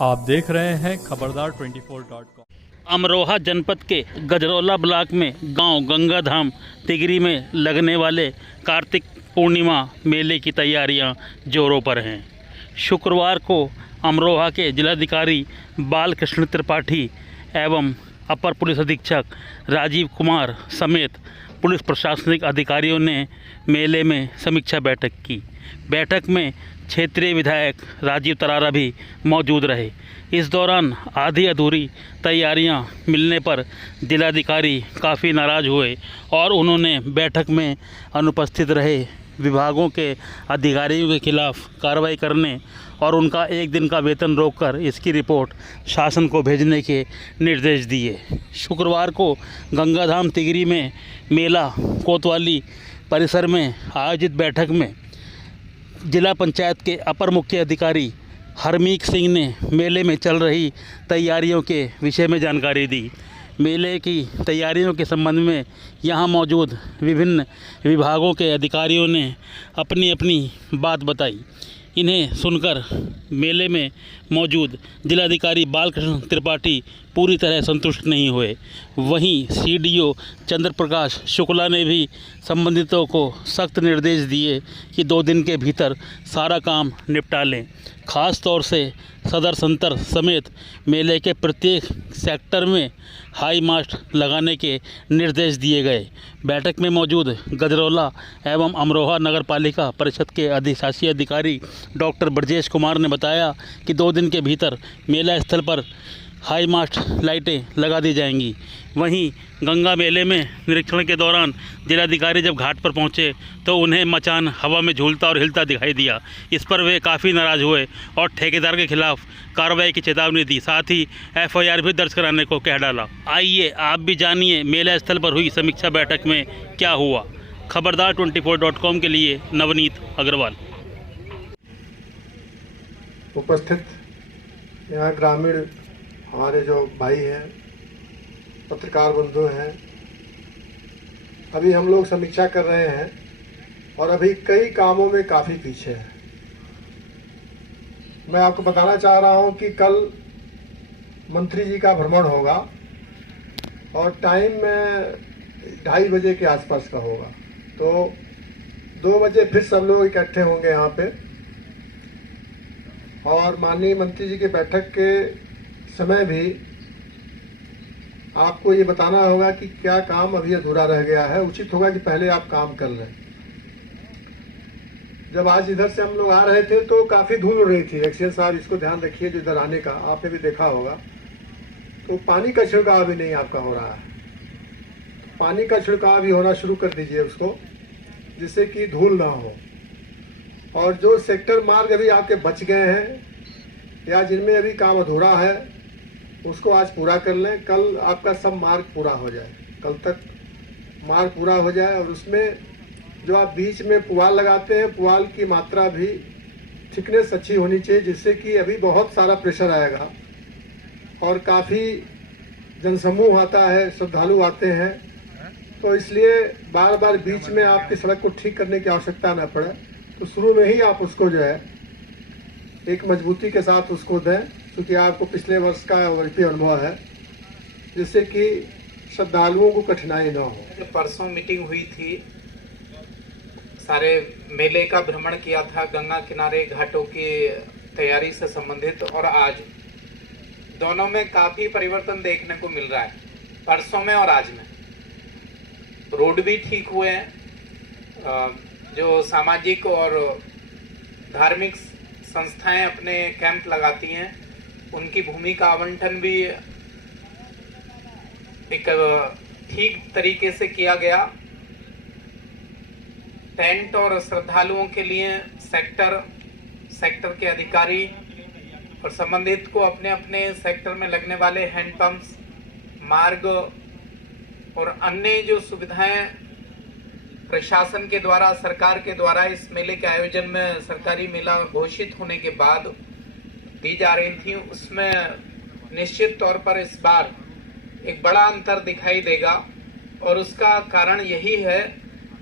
आप देख रहे हैं खबरदार 24.com। अमरोहा जनपद के गजरौला ब्लॉक में गांव गंगाधाम तिगरी में लगने वाले कार्तिक पूर्णिमा मेले की तैयारियां जोरों पर हैं। शुक्रवार को अमरोहा के जिलाधिकारी बालकृष्ण त्रिपाठी एवं अपर पुलिस अधीक्षक राजीव कुमार समेत पुलिस प्रशासनिक अधिकारियों ने मेले में समीक्षा बैठक की। बैठक में क्षेत्रीय विधायक राजीव तरारा भी मौजूद रहे। इस दौरान आधी अधूरी तैयारियां मिलने पर जिलाधिकारी काफ़ी नाराज़ हुए और उन्होंने बैठक में अनुपस्थित रहे विभागों के अधिकारियों के खिलाफ कार्रवाई करने और उनका एक दिन का वेतन रोककर इसकी रिपोर्ट शासन को भेजने के निर्देश दिए। शुक्रवार को गंगाधाम तिगरी में मेला कोतवाली परिसर में आयोजित बैठक में जिला पंचायत के अपर मुख्य अधिकारी हरमीत सिंह ने मेले में चल रही तैयारियों के विषय में जानकारी दी। मेले की तैयारियों के संबंध में यहाँ मौजूद विभिन्न विभागों के अधिकारियों ने अपनी अपनी बात बताई। इन्हें सुनकर मेले में मौजूद जिलाधिकारी बालकृष्ण त्रिपाठी पूरी तरह संतुष्ट नहीं हुए। वहीं सीडीओ चंद्र प्रकाश शुक्ला ने भी संबंधितों को सख्त निर्देश दिए कि 2 दिन के भीतर सारा काम निपटा लें। ख़ास तौर से सदर संतर समेत मेले के प्रत्येक सेक्टर में हाई मास्ट लगाने के निर्देश दिए गए। बैठक में मौजूद गजरौला एवं अमरोहा नगर पालिका परिषद के अधिशासी अधिकारी डॉक्टर ब्रजेश कुमार ने बताया कि 2 दिन के भीतर मेला स्थल पर हाई मास्ट लाइटें लगा दी जाएंगी। वहीं गंगा मेले में निरीक्षण के दौरान जिलाधिकारी जब घाट पर पहुंचे तो उन्हें मचान हवा में झूलता और हिलता दिखाई दिया। इस पर वे काफ़ी नाराज़ हुए और ठेकेदार के खिलाफ कार्रवाई की चेतावनी दी। साथ ही एफआईआर भी दर्ज कराने को कह डाला। आइए आप भी जानिए मेला स्थल पर हुई समीक्षा बैठक में क्या हुआ। खबरदार 24.com के लिए नवनीत अग्रवाल। उपस्थित यहाँ ग्रामीण हमारे जो भाई हैं, पत्रकार बंधु हैं, अभी हम लोग समीक्षा कर रहे हैं और अभी कई कामों में काफ़ी पीछे हैं। मैं आपको बताना चाह रहा हूं कि कल मंत्री जी का भ्रमण होगा और टाइम में 2:30 बजे के आसपास का होगा, तो 2 बजे फिर सब लोग इकट्ठे होंगे यहाँ पे और माननीय मंत्री जी के बैठक के समय भी आपको ये बताना होगा कि क्या काम अभी अधूरा रह गया है। उचित होगा कि पहले आप काम कर लें। जब आज इधर से हम लोग आ रहे थे तो काफ़ी धूल उड़ रही थी। एक्सीएन साहब इसको ध्यान रखिए, जो इधर आने का आपने भी देखा होगा, तो पानी का छिड़काव अभी नहीं आपका हो रहा है। तो पानी का छिड़काव भी होना शुरू कर दीजिए उसको, जिससे कि धूल ना हो। और जो सेक्टर मार्ग अभी आपके बच गए हैं या जिनमें अभी काम अधूरा है, उसको आज पूरा कर लें। कल आपका सब मार्ग पूरा हो जाए, कल तक मार्ग पूरा हो जाए। और उसमें जो आप बीच में पुआल लगाते हैं, पुआल की मात्रा भी थिकनेस अच्छी होनी चाहिए, जिससे कि अभी बहुत सारा प्रेशर आएगा और काफ़ी जनसमूह आता है, श्रद्धालु आते हैं, तो इसलिए बार बार बीच में आपकी सड़क को ठीक करने की आवश्यकता न पड़े। तो शुरू में ही आप उसको जो है एक मजबूती के साथ उसको दें, क्योंकि आपको पिछले वर्ष का वर्षीय अनुभव है, जिससे कि श्रद्धालुओं को कठिनाई न हो। परसों मीटिंग हुई थी, सारे मेले का भ्रमण किया था, गंगा किनारे घाटों की तैयारी से संबंधित, और आज दोनों में काफ़ी परिवर्तन देखने को मिल रहा है। परसों में और आज में रोड भी ठीक हुए हैं। जो सामाजिक और धार्मिक संस्थाएं अपने कैंप लगाती हैं, उनकी भूमि का आवंटन भी एक ठीक तरीके से किया गया। टेंट और श्रद्धालुओं के लिए सेक्टर के अधिकारी और संबंधित को अपने अपने सेक्टर में लगने वाले हैंडपंप्स, मार्ग और अन्य जो सुविधाएं प्रशासन के द्वारा, सरकार के द्वारा इस मेले के आयोजन में सरकारी मेला घोषित होने के बाद दी जा रही थी, उसमें निश्चित तौर पर इस बार एक बड़ा अंतर दिखाई देगा। और उसका कारण यही है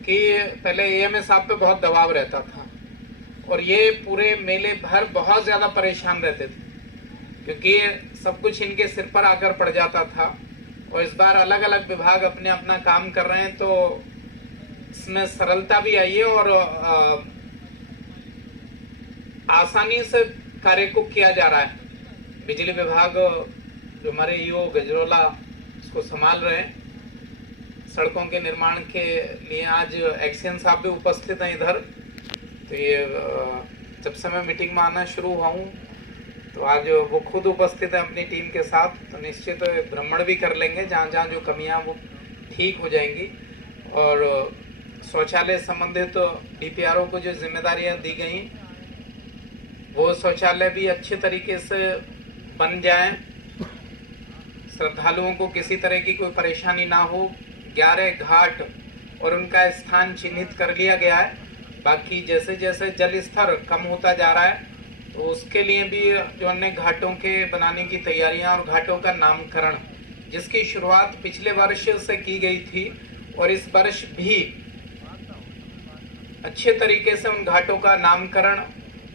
कि पहले एएमए साहब पे बहुत दबाव रहता था और ये पूरे मेले भर बहुत ज़्यादा परेशान रहते थे। क्योंकि सब कुछ इनके सिर पर आकर पड़ जाता था। और इस बार अलग अलग विभाग अपने अपना काम कर रहे हैं, तो इसमें सरलता भी आई है और आसानी से कार्य को किया जा रहा है। बिजली विभाग जो हमारे ईओ गजरौला इसको संभाल रहे हैं। सड़कों के निर्माण के लिए आज एक्शन साहब भी उपस्थित हैं इधर। तो ये जब से मैं मीटिंग में आना शुरू हुआ हूँ तो आज वो खुद उपस्थित है अपनी टीम के साथ। तो निश्चित भ्रमण भी कर लेंगे, जहाँ जहाँ जो कमियाँ वो ठीक हो जाएंगी। और शौचालय संबंधित तो डीपीआरओ को जो जिम्मेदारियाँ दी गई वो शौचालय भी अच्छे तरीके से बन जाएं, श्रद्धालुओं को किसी तरह की कोई परेशानी ना हो। 11 घाट और उनका स्थान चिन्हित कर लिया गया है। बाकी जैसे जैसे जल स्तर कम होता जा रहा है तो उसके लिए भी जो अन्य घाटों के बनाने की तैयारियां और घाटों का नामकरण जिसकी शुरुआत पिछले वर्ष से की गई थी और इस वर्ष भी अच्छे तरीके से उन घाटों का नामकरण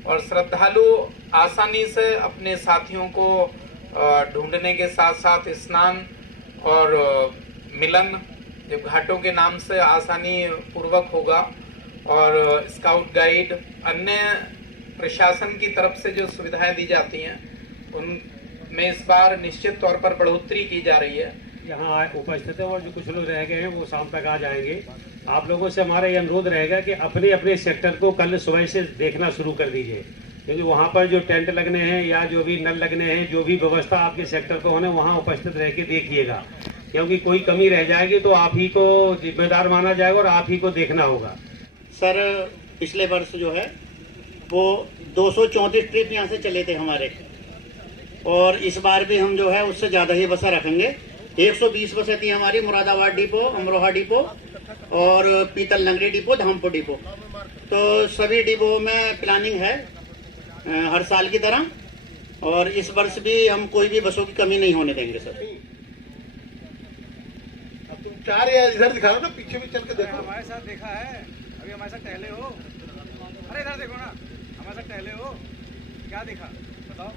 और श्रद्धालु आसानी से अपने साथियों को ढूंढने के साथ साथ स्नान और मिलन जब घाटों के नाम से आसानी पूर्वक होगा। और स्काउट गाइड अन्य प्रशासन की तरफ से जो सुविधाएं दी जाती हैं उनमें इस बार निश्चित तौर पर बढ़ोतरी की जा रही है। यहाँ उपस्थित है और जो कुछ लोग रह गए हैं वो शाम तक आ जाएंगे। आप लोगों से हमारा ये अनुरोध रहेगा कि अपने अपने सेक्टर को कल सुबह से देखना शुरू कर दीजिए, क्योंकि वहाँ पर जो टेंट लगने हैं या जो भी नल लगने हैं, जो भी व्यवस्था आपके सेक्टर को होने वहाँ उपस्थित रह के देखिएगा, क्योंकि कोई कमी रह जाएगी तो आप ही को जिम्मेदार माना जाएगा और आप ही को देखना होगा। सर पिछले वर्ष जो है वो 234 ट्रिप यहाँ से चले थे हमारे, और इस बार भी हम जो है उससे ज़्यादा ही बसें रखेंगे। 120 बसें थी हमारी मुरादाबाद डिपो, अमरोहा डिपो और पीतल नगरी डिपो, धामपुर डिपो। तो सभी डिपो में प्लानिंग है हर साल की तरह, और इस वर्ष भी हम कोई भी बसों की कमी नहीं होने देंगे सर। अब तुम चार या इधर दिखा ना, पीछे भी चल के देखो। हमारे साथ देखा है, अभी हमारे साथ टहले हो। अरे इधर देखो ना, हमारे साथ टहले हो, क्या देखा बताओ,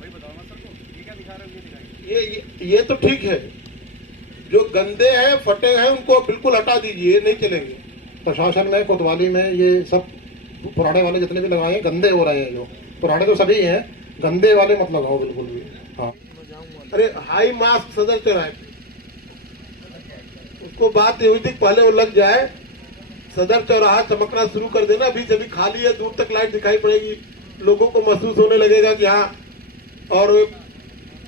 वही बताओ ना सर को। ये क्या दिखा रहे हो, ये दिखाइए। ये तो ठीक है, जो गंदे हैं फटे हैं उनको बिल्कुल हटा दीजिए, नहीं चलेंगे। प्रशासन में कोतवाली में ये सब पुराने वाले जितने भी लगाए हैं गंदे हो रहे हैं। जो पुराने तो सभी हैं, गंदे वाले मत लगाओ बिल्कुल भी। हाँ, अरे हाई मास्क सदर चौराहे उसको बात ये हुई थी पहले वो लग जाए, सदर चौराहा चमकना शुरू कर देना। अभी जब खाली है, दूर तक लाइट दिखाई पड़ेगी, लोगों को महसूस होने लगेगा कि हाँ, और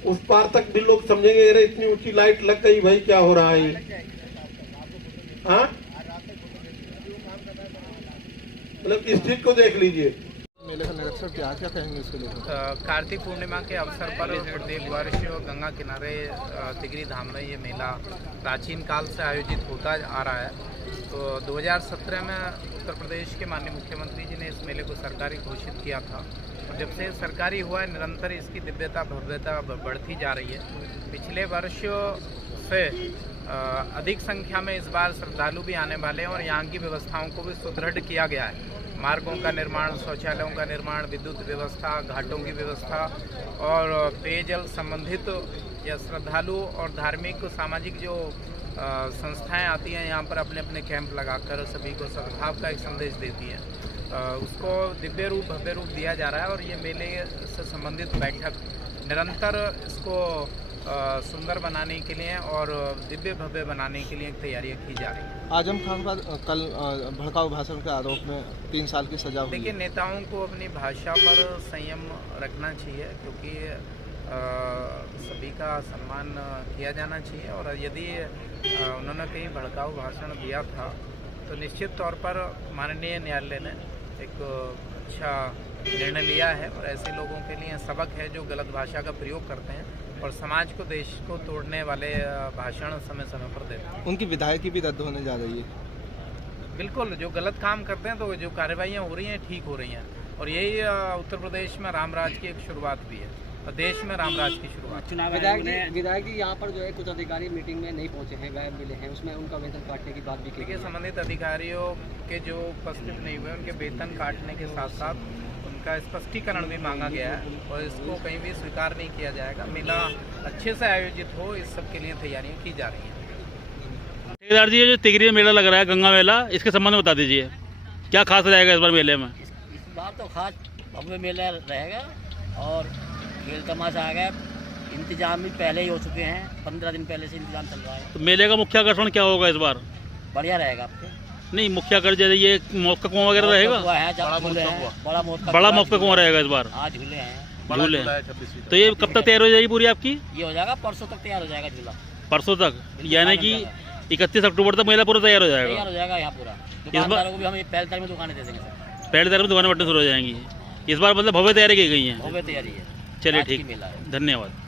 उस पार तक भी लोग समझेंगे अरे इतनी ऊंची लाइट लग गई, भाई क्या हो रहा है। हाँ, मतलब इस चीज को देख लीजिए। मेले का निरीक्षण क्या क्या कहेंगे इसके लिए? कार्तिक पूर्णिमा के अवसर पर प्रत्येक वर्ष गंगा किनारे तिगरी धाम में ये मेला प्राचीन काल से आयोजित होता आ रहा है। तो 2017 में उत्तर प्रदेश के माननीय मुख्यमंत्री जी ने इस मेले को सरकारी घोषित किया था, और जब से सरकारी हुआ है निरंतर इसकी दिव्यता भव्यता बढ़ती जा रही है। पिछले वर्ष से अधिक संख्या में इस बार श्रद्धालु भी आने वाले हैं और यहाँ की व्यवस्थाओं को भी सुदृढ़ किया गया है। मार्गों का निर्माण, शौचालयों का निर्माण, विद्युत व्यवस्था, घाटों की व्यवस्था और पेयजल संबंधित या श्रद्धालु और धार्मिक सामाजिक जो संस्थाएं आती हैं यहाँ पर अपने अपने कैंप लगाकर सभी को सद्भाव का एक संदेश देती हैं। उसको दिव्य रूप भव्य रूप दिया जा रहा है और ये मेले से संबंधित बैठक निरंतर इसको सुंदर बनाने के लिए और दिव्य भव्य बनाने के लिए तैयारियां की जा रही हैं। आजम खान पर कल भड़काऊ भाषण के आरोप में 3 साल की सजा हुई। देखिए, नेताओं को अपनी भाषा पर संयम रखना चाहिए, क्योंकि सभी का सम्मान किया जाना चाहिए। और यदि उन्होंने कहीं भड़काऊ भाषण दिया था तो निश्चित तौर पर माननीय न्यायालय ने एक अच्छा निर्णय लिया है और ऐसे लोगों के लिए सबक है जो गलत भाषा का प्रयोग करते हैं और समाज को, देश को तोड़ने वाले भाषण समय समय पर देते हैं। उनकी विधायकी भी रद्द होने जा रही है। बिल्कुल, जो गलत काम करते हैं तो जो कार्रवाइयाँ हो रही हैं ठीक हो रही हैं, और यही उत्तर प्रदेश में रामराज की एक शुरुआत भी है और देश में रामराज की शुरुआत। विधायक जी यहाँ पर जो है कुछ अधिकारी मीटिंग में नहीं पहुँचे हैं, गायब मिले हैं, उसमें उनका वेतन काटने की बात भी की। देखिए, संबंधित अधिकारियों के जो उपस्थित नहीं हुए उनके वेतन काटने के साथ साथ इनका स्पष्टीकरण भी मांगा गया है और इसको कहीं भी स्वीकार नहीं किया जाएगा। मेला अच्छे से आयोजित हो, इस सब के लिए तैयारियां की जा रही हैं। ठेकेदार जी, ये जो तिगरी में मेला लग रहा है, गंगा मेला, इसके संबंध में बता दीजिए, क्या खास रहेगा इस बार मेले में? इस बार तो खास भव्य मेला रहेगा और खेल तमाशा आ गया। इंतजाम भी पहले ही हो चुके हैं, 15 दिन पहले से इंतजाम चल रहा है। तो मेले का मुख्य आकर्षण क्या होगा इस बार? बढ़िया रहेगा आपके। नहीं, मुख्य आकर्षण जैसे ये मौत का कुआं वगैरह रहेगा? बड़ा मौत का कुआं रहेगा इस बार? हाँ, झूले हैं। झूले, तो ये कब तक तैयार हो जाएगी पूरी आपकी? ये हो जाएगा परसों तक तैयार हो जाएगा झूला। परसों तक, यानी कि 31 अक्टूबर तक मेला पूरा तैयार हो जाएगा? तैयार हो जाएगा यहाँ पूरा। दुकानदारों को भी हम पहले तारीख में दुकानें दे देंगे सर। पहले तारीख में दुकानें बटने शुरू हो जाएंगी। इस बार मतलब भव्य तैयारी की गई है? भव्य तैयारी है। चलिए ठीक, धन्यवाद।